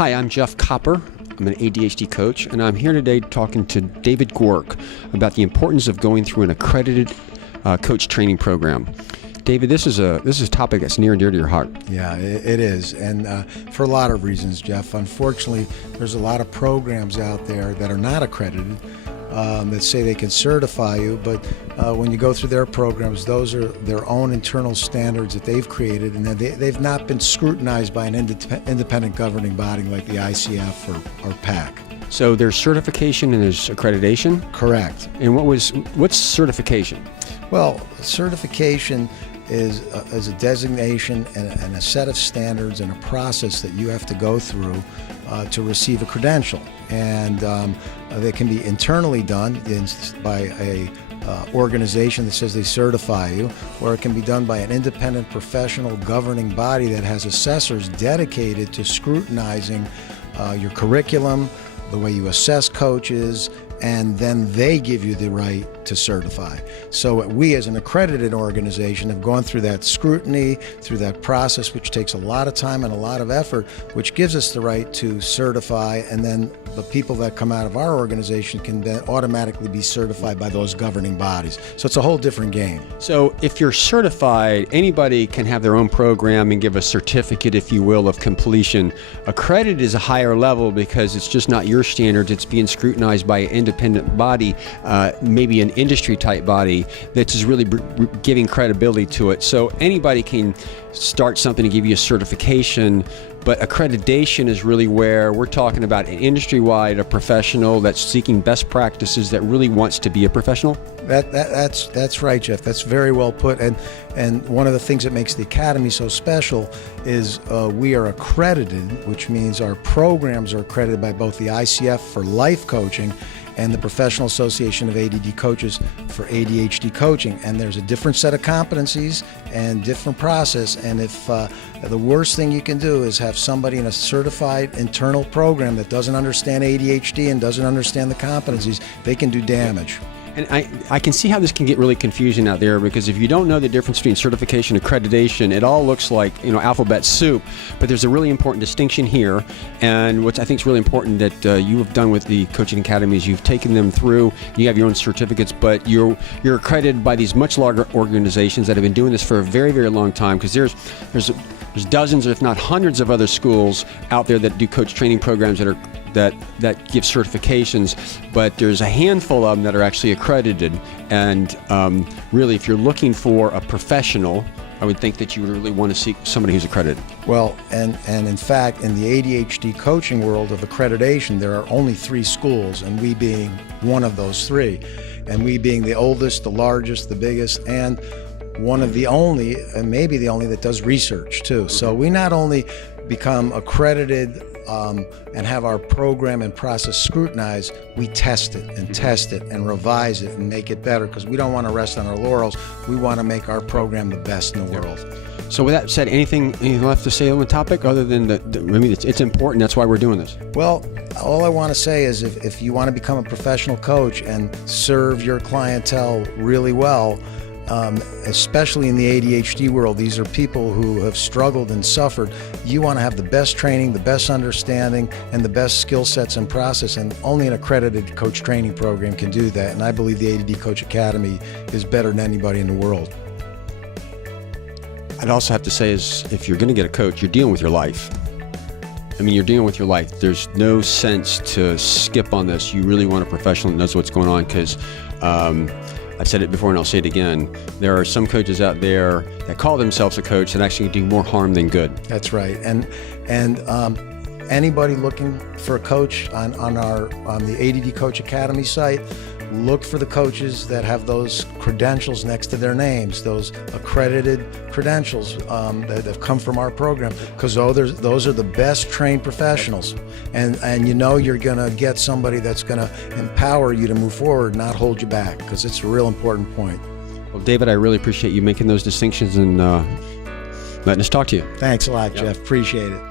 Hi, I'm Jeff Copper. I'm an ADHD coach, and I'm here today talking to David Giwerc about the importance of going through an accredited coach training program. David, this is a topic that's near and dear to your heart. Yeah, it is, and for a lot of reasons, Jeff. Unfortunately, there's a lot of programs out there that are not accredited that say they can certify you, but when you go through their programs, those are their own internal standards that they've created, and they've not been scrutinized by an independent governing body like the ICF or PCAC. So there's certification and there's accreditation? Correct. And what's certification? Well, certification is a designation and a set of standards and a process that you have to go through to receive a credential. And they can be internally done by a organization that says they certify you, or it can be done by an independent professional governing body that has assessors dedicated to scrutinizing your curriculum, the way you assess coaches, and then they give you the right to certify. So we as an accredited organization have gone through that scrutiny, through that process, which takes a lot of time and a lot of effort, which gives us the right to certify, and then the people that come out of our organization can then automatically be certified by those governing bodies. So it's a whole different game. So if you're certified, anybody can have their own program and give a certificate, if you will, of completion. Accredited is a higher level because it's just not your standards, it's being scrutinized by an independent body, maybe an industry type body that's really giving credibility to it. So anybody can start something to give you a certification, but accreditation is really where we're talking about an industry-wide, a professional that's seeking best practices that really wants to be a professional. That's right, Jeff. That's very well put. And one of the things that makes the Academy so special is we are accredited, which means our programs are accredited by both the ICF for life coaching and the Professional Association of ADD Coaches for ADHD coaching. And there's a different set of competencies and different process. And if the worst thing you can do is have somebody in a certified internal program that doesn't understand ADHD and doesn't understand the competencies, they can do damage. And I can see how this can get really confusing out there, because if you don't know the difference between certification and accreditation, it all looks like, alphabet soup. But there's a really important distinction here, and what I think is really important that you have done with the coaching academies, you've taken them through, you have your own certificates, but you're accredited by these much larger organizations that have been doing this for a very, very long time, because there's dozens, if not hundreds, of other schools out there that do coach training programs that give certifications, but there's a handful of them that are actually accredited. And really, if you're looking for a professional, I would think that you would really want to seek somebody who's accredited. Well, and in fact, in the ADHD coaching world of accreditation, there are only 3 schools, and we being one of those 3. And we being the oldest, the largest, the biggest, and one of the only, and maybe the only, that does research too. So we not only become accredited and have our program and process scrutinized, we test it and revise it and make it better, because we don't want to rest on our laurels. We want to make our program the best in the world. So with that said, anything left to say on the topic other than it's important, that's why we're doing this? Well, all I want to say is if you want to become a professional coach and serve your clientele really well, especially in the ADHD world, these are people who have struggled and suffered. You want to have the best training, the best understanding, and the best skill sets and process, and only an accredited coach training program can do that. And I believe the ADD Coach Academy is better than anybody in the world. I'd also have to say is, if you're going to get a coach, you're dealing with your life. You're dealing with your life. There's no sense to skip on this. You really want a professional that knows what's going on, because I've said it before and I'll say it again. There are some coaches out there that call themselves a coach that actually do more harm than good. That's right. And anybody looking for a coach on the ADD Coach Academy site, look for the coaches that have those credentials next to their names, those accredited credentials that have come from our program, because those are the best trained professionals. And you're going to get somebody that's going to empower you to move forward, not hold you back, because it's a real important point. Well, David, I really appreciate you making those distinctions and letting us talk to you. Thanks a lot, Jeff. Appreciate it.